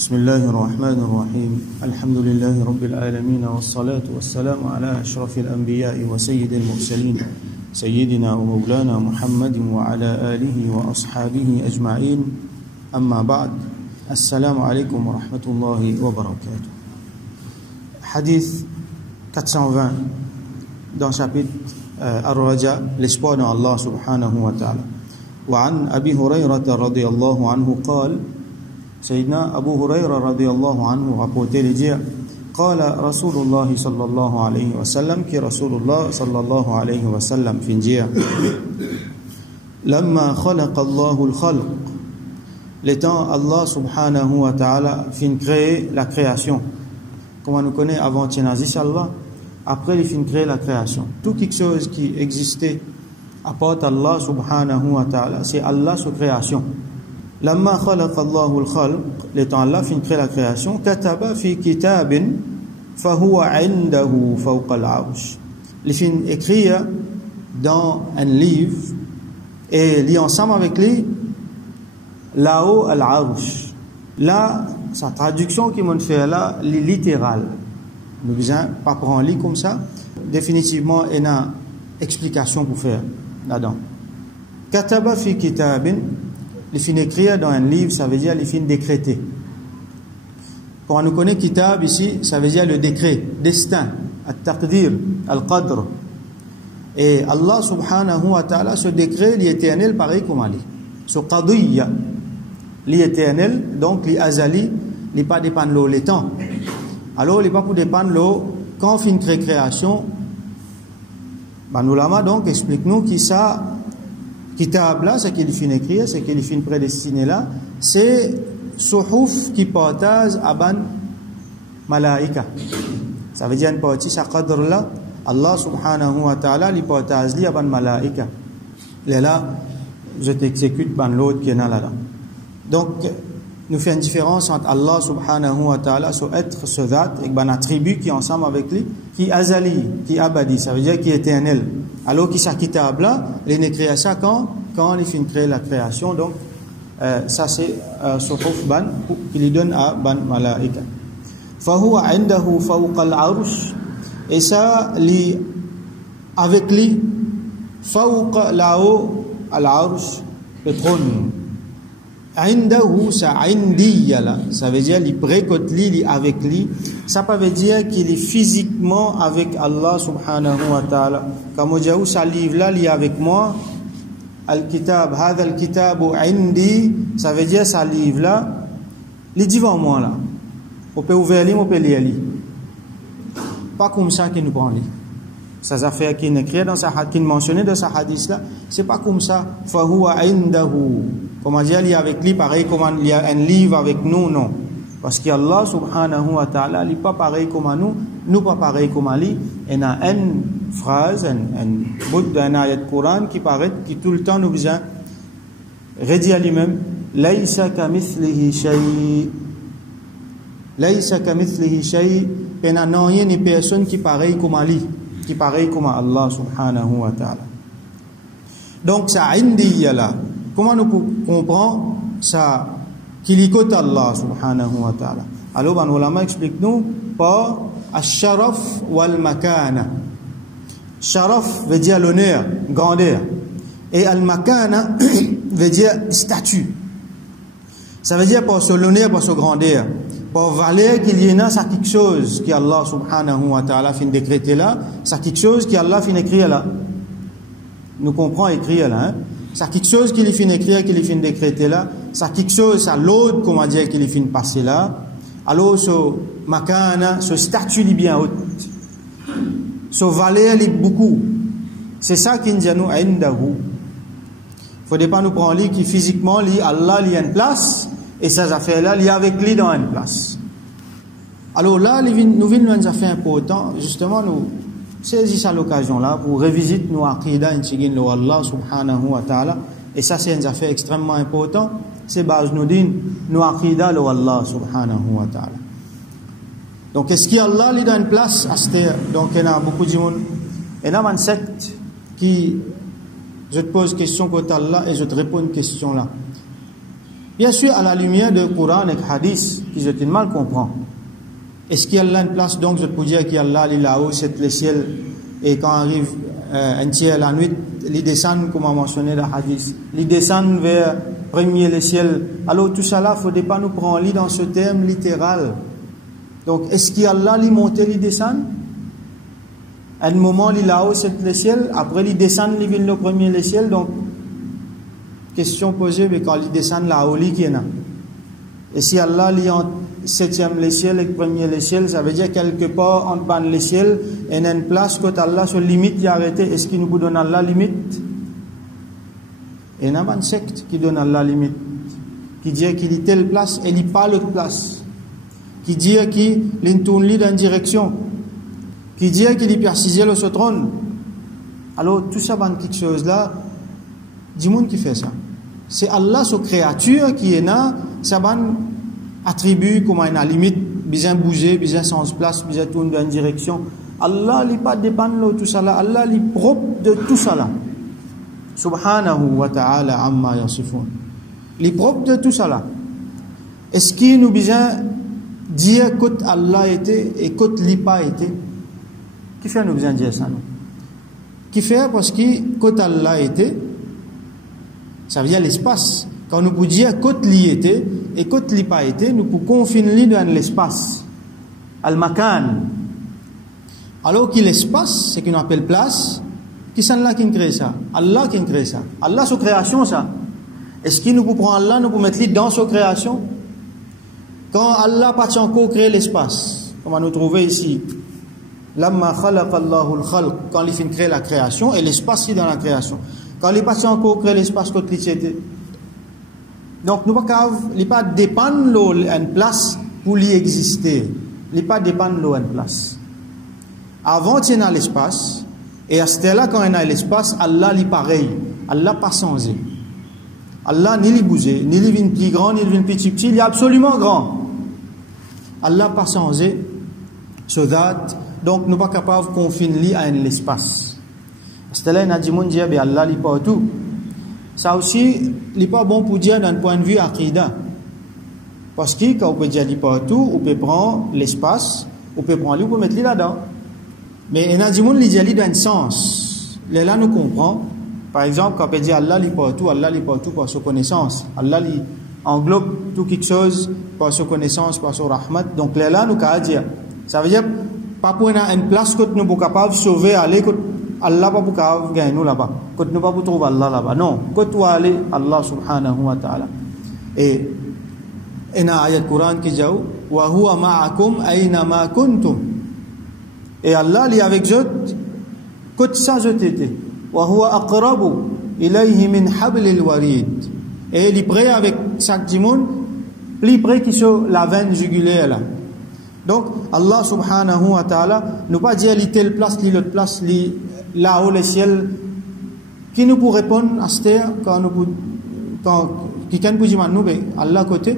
بسم الله الرحمن الرحيم الحمد لله رب العالمين والصلاة والسلام على أشرف الأنبياء وسيد المرسلين سيدنا ومولانا محمد وعلى آله وأصحابه أجمعين أما بعد السلام عليكم ورحمة الله وبركاته. Hadith 420 dans le chapitre Ar-Raja, l'espoir dans Allah subhanahu wa ta'ala. وعن أبي هريرة رضي الله عنه قال سيدنا أبو هريرة رضي الله عنه rapporté de dire قال رسول الله صلى الله عليه وسلم كي رسول الله صلى الله عليه وسلم في dire لما خلق الله الخلق le temps Allah subhanahu wa ta'ala fin créer la création, comme on nous connaît avant Tchénazis Allah, après il fin créer la création, tout quelque chose qui existait à part Allah subhanahu wa ta'ala, c'est Allah sa création. لما خلق الله الخلق le temps Allah fin créer la création كتب في كتاب فهو عنده فوق العرش, il fin écrire dans un livre et il est ensemble avec lui là-haut al-arsh. Là, sa traduction qui m'ont fait là, littéral. Nous besoin pas prendre lit comme ça. Définitivement, il y a une explication pour faire là-dedans. Kataba fi kitabin, il fin écrire dans un livre, ça veut dire il fin décréter. Quand on nous connaît kitab ici, ça veut dire le décret, destin, al-taqdir, al-qadr. Et Allah subhanahu wa ta'ala, ce décret, l'éternel, pareil comme Ali. Ce qadiyya, l'éternel, donc l'azali, il pas dépendre le temps. Alors, il pas pour dépendre le quand fin création. Ben nous lama donc explique-nous qui ça kitab là, c'est qu'il fin écrire, c'est qu'il fin prédestiné là, c'est suhuf qui partage à ban malaika. Ça veut dire une partie ça qadr là, Allah subhanahu wa ta'ala li partage li à ban malaika. Là je t'exécute ban l'autre qui est là-dedans. Donc, nous fait une différence entre Allah subhanahu wa ta'ala, son être, ce dhat, et un attribut qui est ensemble avec lui, qui est azali, qui est abadi, ça veut dire qui est éternel. Alors, qui sa kitab là, il est créé ça quand il finit de créer la création. Donc, ça c'est suhuf ban, qui lui donne à ban malaika. Fahuwa indahu fawqa al-arsh, et ça, avec lui, fawqa là-haut, al-arsh, le trône. Indahu, ça indiya là, ça veut dire il précote lui, avec lui. Ça pas veut dire qu'il est physiquement avec Allah subhanahu wa ta'ala. Comme on dit, ça livre là, il est avec moi. Al-kitab, hadha al-kitabu indi, ça veut dire ça livre là, il est devant moi là. On peut ouvrir lui, on peut lire lui. Pas comme ça qu'il nous prend lui. Ces affaires qui écrit dans sa qui mentionné dans sa hadith là, c'est pas comme ça. Fahuwa indahu. Comment dire, il y a avec lui pareil comme il y a un livre avec nous, non. Parce qu'Allah subhanahu wa ta'ala, il n'est pas pareil comme nous, nous pas pareil comme lui. Il y a une phrase, un bout d'un ayat Coran qui paraît, qui tout le temps nous vient redire lui-même, Laysa kamithlihi shay. Laysa kamithlihi shay. Il n'y a rien ni personne qui pareil comme lui, qui pareil comme Allah subhanahu wa ta'ala. Donc ça indiya là. Comment nous comprenons ça qu'il écoute Allah subhanahu wa ta'ala? Alors, ben, ulama explique-nous par al-sharaf wal-makana. Sharaf veut dire l'honneur, grandeur. Et al-makana veut dire statut. Ça veut dire par son honneur, par son grandeur. Par valeur qu'il y en a, c'est quelque chose qui Allah subhanahu wa ta'ala fin décréter là. C'est quelque chose qui Allah fin écrire là. Nous comprenons écrire là, hein? C'est quelque chose qu'il finit d'écrire, qu'il finit décréter là. C'est quelque chose, c'est l'autre, comment dire, qu'il finit de passer là. Alors, ce makana, ce statut est bien haut. Ce valeur est beaucoup. C'est ça qui nous dit nous, indahu. Faut pas nous prendre lui qui physiquement, lui, Allah, il y a une place, et ces affaires-là, il y a avec lui dans une place. Alors là, nous venons nous affaires importantes, justement, nous, saisissons à l'occasion là pour revisiter nos aqidah inchigin le Allah subhanahu wa ta'ala, et ça c'est une affaire extrêmement importante, c'est base nous dit nos aqidah le Allah subhanahu wa ta'ala. Donc est-ce qu'Allah lui donne une place à cette terre? Donc il y a beaucoup de monde, il y a une secte qui, je te pose une question côté Allah et je te réponds une question là. Bien sûr, à la lumière de Coran et Hadith, qui je mal comprend. Est-ce qu'il y a là une place, donc, je peux dire qu'il y a là, là-haut, c'est le ciel, et quand arrive un tiers la nuit, ils descendent, comme on a mentionné dans le Hadith, ils descendent vers premier le ciel. Alors, tout ça là, il ne faudrait pas nous prendre dans ce terme littéral. Donc, est-ce qu'il y a là, ils montent, ils descendent? À un moment, ils là-haut, c'est le ciel, après, ils descendent, ils viennent le premier le ciel, donc, question posée, mais quand ils descendent là-haut, ils qui est là. Et si Allah lit en septième les ciels et premier les ciels, ça veut dire quelque part entre ban les ciels et il y a une place que Allah se limite d'y arrêter. Est-ce qu'il nous donne Allah limite? Et il y a une secte qui donne Allah limite, qui dit qu'il y a telle place et il n'y a pas l'autre place, qui dit qu'il tourne dans une direction, qui dit qu'il y a persisé le trône. Alors tout ça, quelque chose là, du monde qui fait ça. C'est Allah, sa créature qui est là, ça va attribue comme une limite, besoin bouger, besoin sans place, besoin tourner dans une direction. Allah n'est pas dépendant de tout ça là. Allah est propre de tout ça là. Subhanahu wa ta'ala amma yasifun. Il est propre de tout ça là. Est-ce qu'il nous besoin dire que Allah était et que il pas été? Qui fait nous besoin dire ça nous? Qui fait parce que Allah était, ça veut dire l'espace. Quand nous pouvons dire côte li était et côte li pas été, nous pouvons confiner dans l'espace. Al-Makan. Alors que l'espace, c'est qu'on appelle place, qui c'est là qui crée ça? Allah qui crée ça. Allah, sa création, ça. Est-ce qu'il nous peut prendre Allah, nous pouvons mettre dans sa création? Quand Allah pas encore créé l'espace, comme on nous trouve ici, Lamma khalaqa Allahu al-khalq, quand il finit créer la création, et l'espace est dans la création. Quand il pas encore créé l'espace côté l'ité. Donc, nous ne pas dépendre d'une place pour y exister. Il ne pas dépendre d'une place. Avant, il y a l'espace. Et à ce là quand il y a l'espace, Allah est pareil. Allah pas changé. Allah ni li bougé, ni li vient plus grand, ni li vient plus petit. Il est absolument grand. Allah pas changé. So that, donc, nous ne sommes pas capables de confiner à l'espace. À ce là, il y a des gens qui disent Allah n'est pas tout. Ça aussi, il n'est pas bon pour dire d'un point de vue aqida. Parce que quand on peut dire partout, on peut prendre l'espace, on peut prendre lui, on peut mettre lui là-dedans. Mais il y a des gens qui disent dans un sens. Là, nous comprenons. Par exemple, quand on peut dire Allah n'est pas tout par sa connaissance. Allah englobe tout quelque chose par sa connaissance, par sa rahmat. Donc là, nous pouvons dire. Ça veut dire, pas pour une place que nous sommes capables de sauver, aller, Allah pas pour gagner nous là-bas. Quand nous pas pour trouver Allah là-bas. Non. Quand tu vas aller, Allah subhanahu wa ta'ala. Et, il y a un ayat Coran qui dit, wa huwa ma'akum ayna ma kuntum. Et Allah est avec eux, quand ça je t'étais. Wa huwa aqrabu ilayhi min hablil warid. Et il est prêt avec chaque dimon, plus près qu'il sur la veine jugulaire là. Donc, Allah subhanahu wa ta'ala, nous pas dire telle place, l'autre place, là-haut, le ciel, qui nous pour répondre à cette terre, quand quelqu'un peut dire, nous, Allah côté,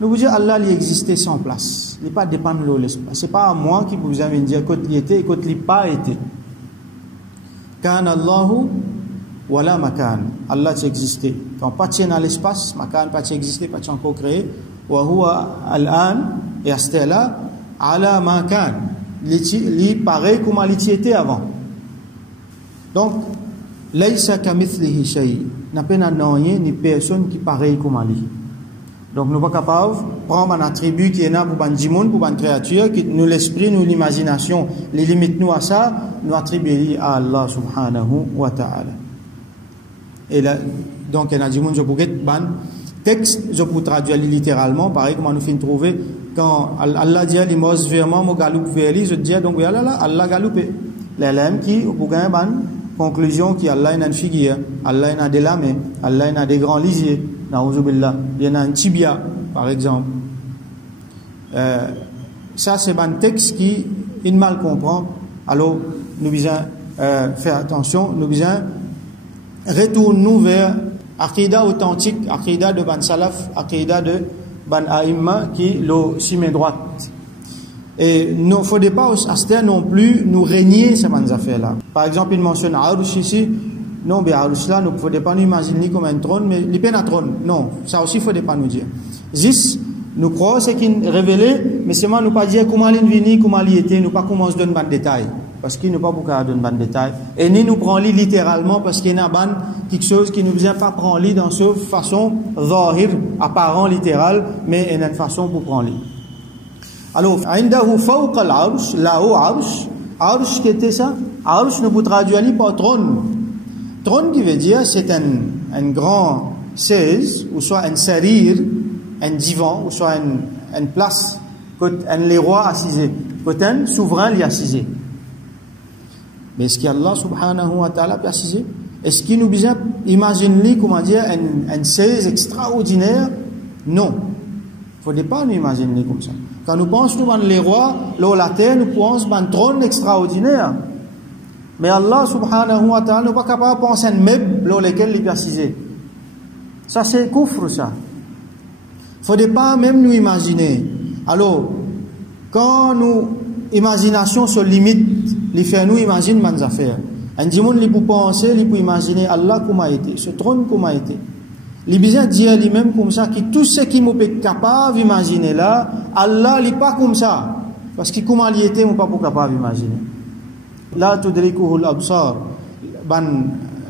nous vous dire, Allah, il existait sans place. Il n'est pas dépendre de l'espace. Ce n'est pas à moi qui vous avez dire, quand il était et quand il n'a pas été. Kan Allahu, wala makan. Allah, tu existait. Quand pas tient dans l'espace, makan, pas existé, pas encore créé, wa huwa al-an, et à ce là, ala makan. Il paraît comme il était avant. Donc, laysa kamithlihi shay. N'a pas rien ni personne qui pareil comme lui. Donc, nous ne sommes pas capables de prendre un attribut qui est là pour un djimoun, pour une créature, qui nous l'esprit, nous l'imagination, les limites nous à ça, nous attribuer à Allah subhanahu wa ta'ala. Et là, donc, il y a un djimoun, je pourrais ban texte, je pourrais traduire littéralement, pareil comme nous finissons de trouver, quand Allah dit, il m'a vraiment, mon galoupe vers lui, je dis, donc, voilà, là, Allah galoupe. L'élève qui, pour gagner ban, conclusion qui Allah a une figure, Allah a des lames, Allah a des grands lisiers. Il y en a un tibia, par exemple. Ça, c'est un texte qui, il mal comprend. Alors, nous devons faire attention, nous devons retourner vers Aqida authentique, Aqida de Ban Salaf, Aqida de Ban Aïmma, qui est le cime droite. Et il ne faudrait pas à ce non plus nous régner ces affaires-là. Par exemple, il mentionne Arush ici. non, mais Arush là, il ne faudrait pas nous imaginer comme un trône, mais il un trône. Non, ça aussi, il ne faudrait pas nous dire. Zis, nous croyons ce qui est révélé, mais seulement nous pas dire comment il est venu, comment il était, nous pas comment se donne ban détail. Parce qu'il nous pas beaucoup à donner ban détail. Et ni nous prend littéralement, parce qu'il y a quelque chose qui nous vient pas prendre dans cette façon, zahir, apparent, littéral, mais il y a une façon pour prendre. Alors, عنده فوق العرش, là-haut, arsh. Arsh, qui était ça? Arsh, nous pouvons traduire par trône. Trône qui veut dire, c'est un grand chaise, ou soit un sarir, un divan, ou soit une place, un les rois assisés. Quand un souverain l'y assisé. Mais est-ce qu'Allah subhanahu wa ta'ala peut assiser? Est-ce qu'il nous besoin imaginer, comment dire, un chaise extraordinaire? Non. Il ne faut pas nous imaginer comme ça. Quand nous pensons dans les rois, là la terre, nous pensons dans un trône extraordinaire. Mais Allah subhanahu wa ta'ala n'est pas capable de penser à un meuble dans lequel il peut assiser. Ça c'est kufr ça. Il ne faut pas même nous imaginer. Alors, quand nous imagination se limite, il fait nous imaginer des affaires. Un dimanche, il peut penser, il peut imaginer Allah comment a été, ce trône comment a été. Il besoin dire lui-même comme ça que tout ce qui est capable d'imaginer là, Allah n'est pas comme ça. Parce que comment il était, on n'est pas capable d'imaginer. Là, tout delikuhul absar, ban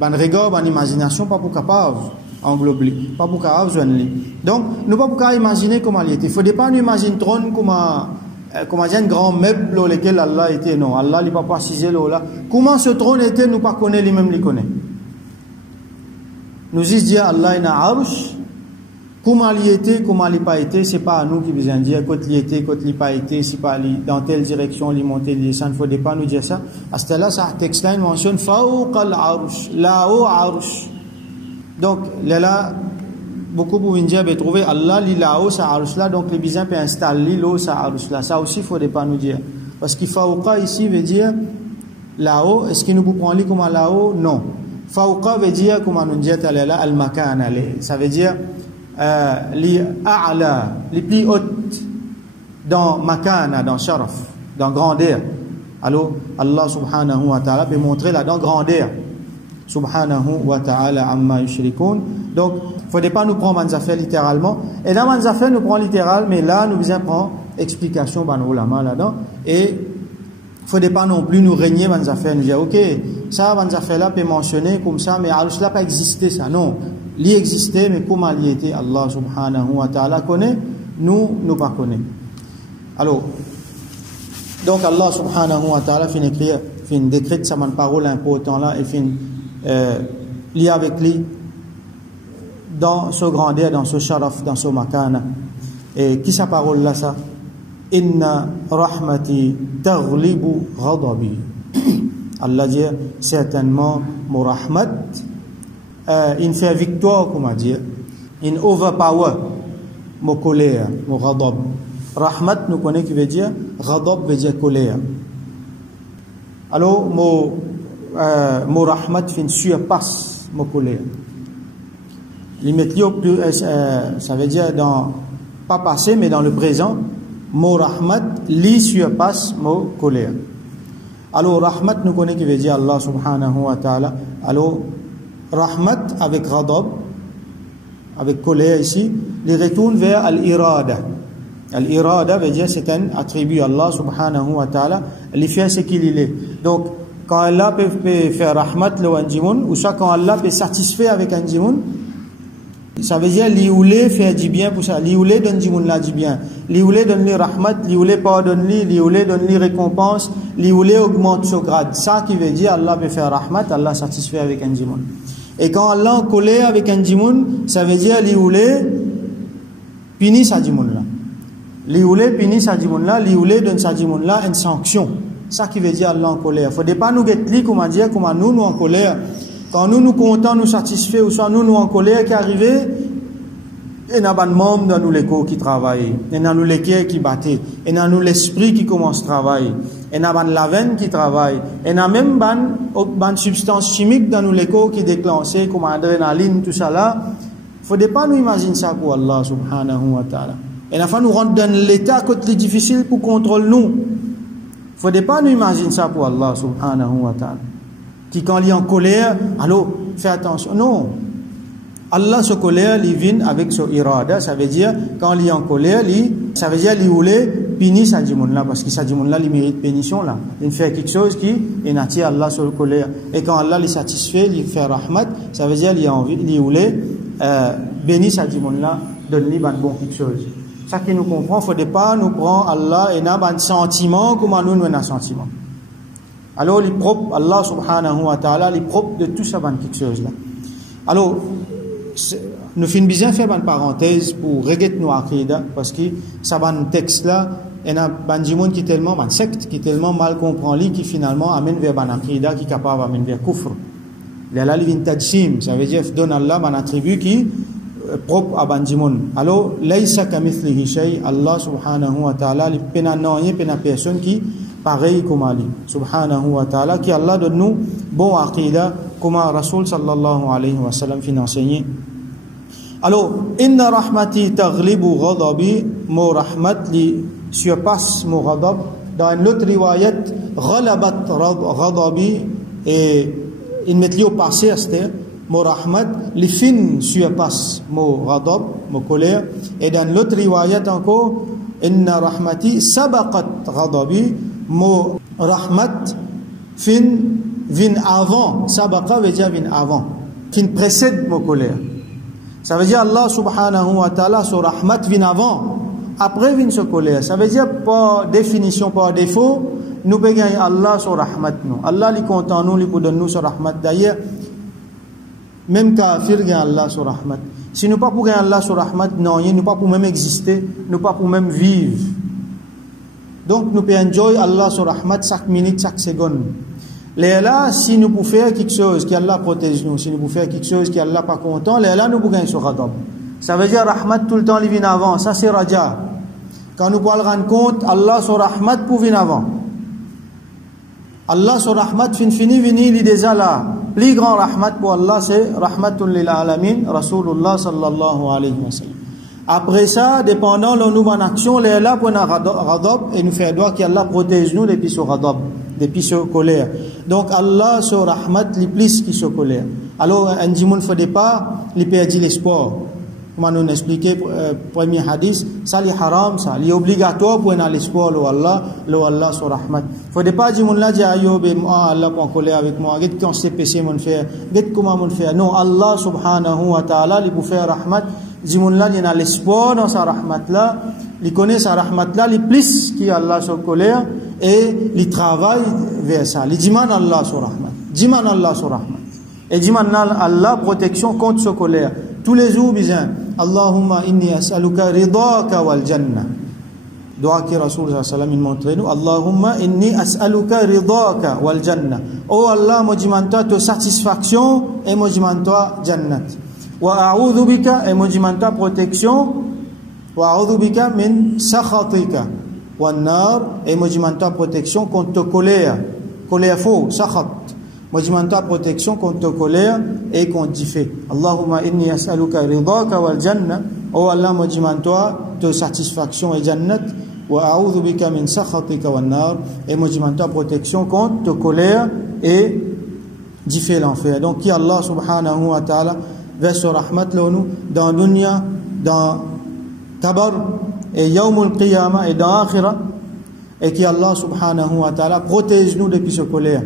regard, ban imagination, pas pour capable englober, pas pour capable joindre. Donc, nous pas pour imaginer comment il était. Il ne faut pas nous imaginer le trône comment dire un grand meuble dans lequel Allah était. Non, Allah n'est pas assisé là. Comment ce trône était, nous pas connaît lui-même les connaît. Nous disons dire Allah est un arsh. Comment il était, comment il n'a pas été, c'est pas à nous qui besoin de dire quand il était, quand il n'a pas été, si pas dans telle direction, il montait, ça ne faudrait pas nous dire ça. À ce là, ça texte là mentionne fawq al-arsh, là-haut arsh. Donc là, beaucoup pour dire, ben trouver Allah là-haut ça arsh là, donc les besoins peuvent installer là ça arsh là. Ça aussi, il ne faudrait pas nous dire. Parce qu'il fawqa ici veut dire là-haut. Est-ce qu'il nous peut prendre comme là-haut? Non. Fawqa veut dire, comme on dit là, al-makan, ça veut dire les a'la, les plus hautes dans makana, dans sharaf, dans grandeur. Alors Allah subhanahu wa ta'ala peut montrer là dans grandeur. Subhanahu wa ta'ala amma yushrikun. Donc, il ne faudrait pas nous prendre Manzafel littéralement. Et dans Manzafel, nous prenons littéral, mais là, nous besoin prendre explication par nos ulama là-dedans. Et il ne faudrait pas non plus nous régner Manzafel, nous dire, ok, ça, Manzafel là peut mentionner comme ça, mais Arush là pas existé ça. Non. Il existait, mais comment il était, Allah subhanahu wa ta'ala connaît, nous pas connaît. Alors, donc Allah subhanahu wa ta'ala fin décret sa parole important là, et fin lié avec lui dans ce grandeur, dans ce sharaf, dans ce makana. Et qui sa parole là ça? Inna rahmati taghlibu ghadabi. Allah dit certainement mon rahmat il fait victoire, comment dire, il overpower mon colère, mon ghadab. Rahmat nous connaît qui veut dire ghadab veut dire colère. Alors mon rahmat fin surpasse mon colère. Ça veut dire dans pas passé mais dans le présent, mon rahmat li surpasse mon colère. Alors rahmat nous connaît qui veut dire Allah subhanahu wa ta'ala. Alors rahmat avec ghadab, avec colère ici, il retourne vers al-irada. Al-irada veut dire c'est un attribut Allah subhanahu wa ta'ala, il fait ce qu'il est. Donc quand Allah peut faire rahmat le anjimoun, ou soit quand Allah peut satisfaire avec anjimoun, ça veut dire lioulé faire du bien pour ça, lioulé donne anjimoun là du bien, lioulé donne lui rahmat, lioulé pardonne lui, lioulé donne lui récompense, lioulé augmente son grade. Ça qui veut dire Allah peut faire rahmat, Allah satisfait avec anjimoun. Et quand Allah en colère avec un djimoun, ça veut dire lioulé punit sa djimoun là. Lioulé punit sa djimoun là, lioulé donne sa djimoun là une sanction. Ça qui veut dire Allah en colère. Faut pas nous guetter comment dire comment nous en colère. Quand nous contents, nous satisfaits, ou soit nous en colère qui arrive, et n'a pas de membres dans nous les corps qui travaillent, et dans nous les cœurs qui battent, et dans nous l'esprit qui commence à travailler, et n'a pas de la veine qui travaille, et n'a même pas de substances chimiques dans nous les corps qui déclenchent, comme adrénaline, tout ça là. Faut pas nous imaginer ça pour Allah subhanahu wa ta'ala. Et n'a pas nous rendre dans l'état côté difficile pour contrôler nous. Faut pas nous imaginer ça pour Allah subhanahu wa ta'ala. Qui quand il est en colère, allô, fais attention. Non. Allah se colère, il vient avec son irada, ça veut dire, quand il est en colère, ça veut dire, il voulait punir sa djimoun là, parce que sa djimoun là, il mérite pénition là. Il fait quelque chose qui est Allah sur le colère. Et quand Allah est satisfait, il fait rahmat, ça veut dire, il voulait, bénir sa djimoun là, donner un bon quelque chose. Ça qui nous comprend, faut pas nous prendre Allah et n'a un sentiment, comment nous avons un sentiment. Alors, il est propre, Allah subhanahu wa ta'ala, il est propre de tout ça, quelque chose là. Alors, nous finissons bien faire une parenthèse pour regretter nos aqidah, parce que ça va un texte là, il y a un djimoun qui est tellement, une secte qui est tellement mal compris, qui finalement amène vers une aqidah qui est capable d'amener vers kufr. Là, il vient tajsim, ça veut dire, donne Allah un attribut qui propre à Banjimoun. Alors, laysa kamithlihi shay, Allah subhanahu wa ta'ala, il pena noyer, pena personne qui pareil comme Ali, subhanahu wa ta'ala, qui Allah donne nous bon aqida, comme Rasul sallallahu alayhi wa sallam fin enseigné. Alors, inna rahmati taghlibu ghadabi, mon rahmat li surpasse mon ghadab. Dans une autre riwayat, ghalabat ghadabi, et il met au passé, c'est mon rahmat, les fins surpasse mon ghadab, mon colère. Et dans l'autre riwayat encore, inna rahmati sabaqat ghadabi, mon rahmat fin vient avant. Sabaqa veut dire vient avant. Fin précède mon colère. Ça veut dire Allah subhanahu wa ta'ala, son rahmat vient avant. Après vient sa colère. Ça veut dire par définition, par défaut, nous pouvons gagner Allah son rahmat nous. Allah est content nous, il peut donner nous son rahmat. D'ailleurs, même kafir gagne Allah son rahmat. Si nous pas pour gagner Allah son rahmat, non, nous pas pour même exister, nous pas pour même vivre. Donc nous pouvons enjoy Allah son rahmat chaque minute, chaque seconde. Là, si nous pouvons faire quelque chose qui Allah protège nous, si nous pouvons faire quelque chose qui Allah pas content, là nous pouvons gagner son ghadab. Ça veut dire rahmat tout le temps il vient avant. Ça c'est raja. Quand nous pouvons rendre compte, Allah son rahmat pour venir avant. Allah son rahmat fini il est déjà là. Plus grand rahmat pour Allah c'est rahmatul lil alamin, Rasulullah sallallahu alayhi wa sallam. Après ça, dépendant de nos actions, les là pour un ghadab et nous faire droit qu'Allah protège nous depuis ce ghadab, depuis ce colère. Donc Allah sur rahmat les plus qui se colère. Alors un djimoun fait pas, il perd l'espoir. Comme nous expliqué premier hadith, ça est haram, ça est obligatoire pour un l'espoir le Allah sur rahmat. Faut pas djimoun là dire ayo ben Allah pas en colère avec moi, get quand c'est péché mon faire, get comment mon faire. Non, Allah subhanahu wa ta'ala il peut faire rahmat. Djimoun là il a l'espoir dans sa rahmat là, il connaît sa rahmat là, il plus qui Allah sur colère et il travaille vers ça. Il dit man Allah sur rahmat. Dit man Allah sur rahmat. Et dit man Allah protection contre sa colère. Tous les jours bien Allahumma inni as'aluka ridaka wal jannah. Doa que Rasul sallallahu alayhi wa sallam il montre nous Allahumma inni as'aluka ridaka wal jannah. Oh Allah moi demande toi ta satisfaction et moi demande toi jannat. Wa a'udhu bika et moi demande toi protection. Wa a'udhu bika min sakhatika wan nar et moi demande toi protection contre ta colère. Colère faux, sakhat. Moi demande ta protection contre ta colère et contre du fait. Allahumma inni as'aluka ridaka wal jannah. Oh Allah, moi demande toi ta satisfaction et jannat. Wa a'udhu bika min sakhatika wan nar. Et moi demande ta protection contre ta colère et du fait l'enfer. Donc qui Allah subhanahu wa ta'ala verse rahmat nous dans dunya, dans kabar et yawmul qiyamah et dans akhirah. Et qui Allah subhanahu wa ta'ala protège nous depuis ce colère.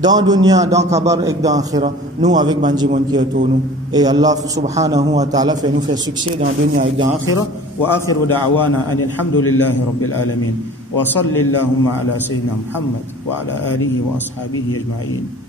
Dans dunya, dans kabar et dans akhirah, nous avec Banjimoun qui est autour nous. Et Allah subhanahu wa ta'ala fait nous faire succès dans dunya et dans akhirah. Wa akhiru da'wana alhamdulillahi rabbil alamin. Wa salli Allahumma ala sayyidina Muhammad wa ala alihi wa ashabihi ajma'in.